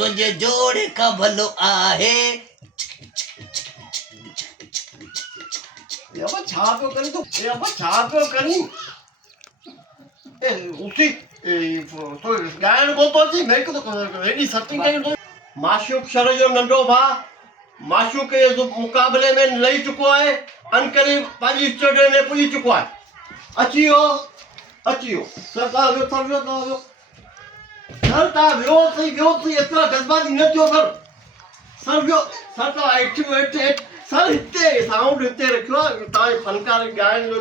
तुझे जोड़े का भलो आहे ये अब छा पे करी तो ये अब छा पे करी ए उसी तो गायन को तो जी मैं को तो एडी सेटिंग करी तो माशूक शरजो नंढो भा माशूक के जो मुकाबले में लई चुको है अनकरी पाजी स्टेडियम में पुजी चुको है अचियो सरकार जो सरता व्यो थी एतरा जज्बाती न थियो सर व्यो सरता एक्टिव सर हिते साउंड हिते रखियो ताई फनकार गायन जो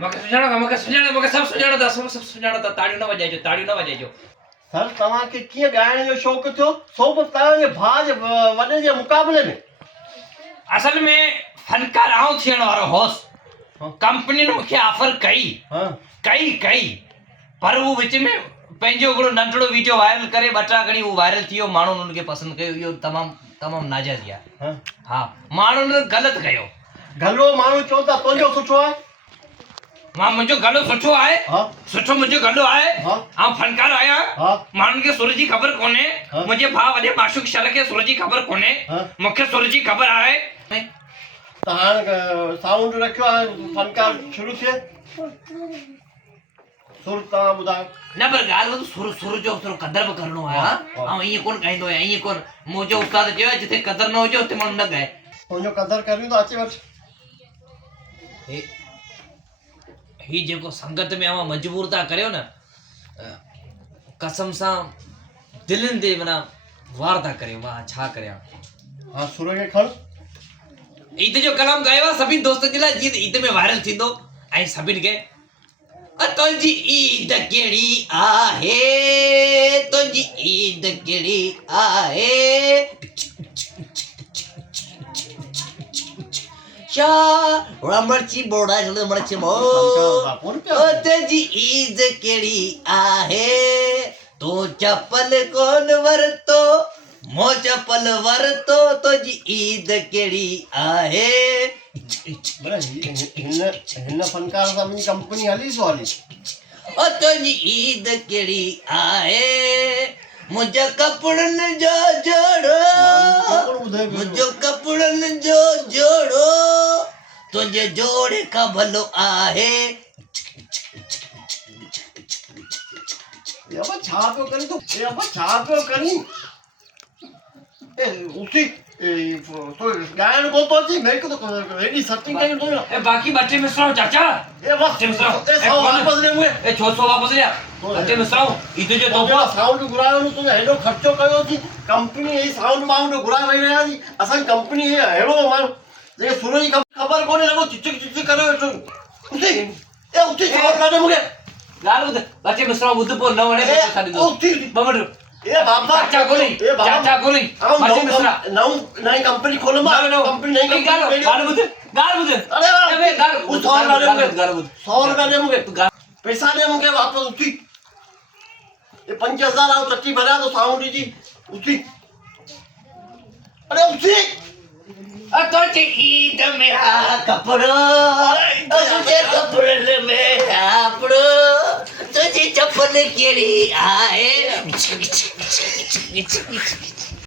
मके सुजाणो मके सब सुजाणो था ताड़ियों न वजाइजो सर तव्हां खे कीअं ॻाइण जो शौक़ु थियो सो बि तव्हांजे भाउ जे वॾे जे मुक़ाबले में असल में फनकार आऊं थियण वारो होसि कंपनी ने मूंखे ऑफर कई पर वो विच में पंहिंजो हिकिड़ो नंढड़ो वीडियो वायरल करे ॿ टा घणी उहो वायरल थी वियो माण्हुनि उनखे पसंदि कयो इहो तमामु नाजाइज़ आहे हा माण्हुनि ग़लति कयो गलो माण्हू चवनि था तुंहिंजो सुठो आहे मुंहिंजो गलो सुठो आहे सुठो मुंहिंजो गलो आहे ऐं फनकार आहियां माण्हुनि खे सुर जी ख़बर कोन्हे मुंहिंजे भाउ वॾे माशूक शर खे सुर जी ख़बर कोन्हे मूंखे सुर जी ख़बर आहे त हाणे साउंड रखियो आहे फनकार शुरू थिए सुर तव्हां ॿुधायो न पर ॻाल्हि सुर जो थोरो क़दर बि करिणो आहे ऐं ईअं कोन ॻाईंदो आहियां ईअं कोन मुंहिंजो उस्ताद चयो आहे जिथे क़दर न हुजे हुते माण्हू न ॻाए तुंहिंजो क़दर करियूं त अचे वठि ही जेको संगत में अवां मजबूर था करियो न कसम सां दिलनि ते माना वार था करियो मां छा करियां हा सुर खे खण ईद जो कलाम ॻायो आहे सभिनी दोस्तनि जे लाइ जीअं ईद में वायरल थींदो ऐं सभिनी खे तुंहिंजी ईद कहिड़ी आहे तुंहिंजी ईद कहिड़ी आहे मर्ची बोड़ा मर्ची तुंहिंजी ईद कहिड़ी आहे तूं चप्पल कोन वरतो मो चप्पल वरतो तुंहिंजी ईद कहिड़ी आहे हिन फनकार सां मुंहिंजी कंपनी हली सो हली तुंहिंजी ईद कहिड़ी आहे मुंहिंजा कपिड़नि जो जोड़ो मुंहिंजो कपिड़नि जो जोड़ो तुंहिंजे जोड़े खां भलो आहे अब छा पियो करी तूं अब छा पियो करी ए उसी तो गायन को तो जी मैं को तो एडी सेटिंग करी तो ए बाकी बच्चे मिसराओ चाचा ए बस मिसराओ ए सौ वापस ले मुए ए 600 वापस ले बच्चे मिसराओ इतो जो तो साउंड घुरायो नु तुने हेडो खर्चो कयो जी कंपनी ए साउंड माउंड घुरा वई रहा जी असन कंपनी ए हेडो मार जे सुर जी खबर कोने लगो चिचिक करो उसी ए उसी साउंड काने मुके गाल बुध बच्चे मिसराओ बुध पो न वणे तो साडी दो उसी बमड़ ए बाबा चाचा गोली बच्चे मिसरा नई कंपनी खोलमा कंपनी नहीं गाल बुध अरे गाल उस और गाल बुध 100 रुपया दे मुके पैसा दे मुके वापस उसी ये 5000 आओ चट्टी भरा तो साउंड जी उसी अरे उसी तुझे ईद में कपड़ो तुझे कपड़े में आपड़ो तुझे चप्पल केड़ी आए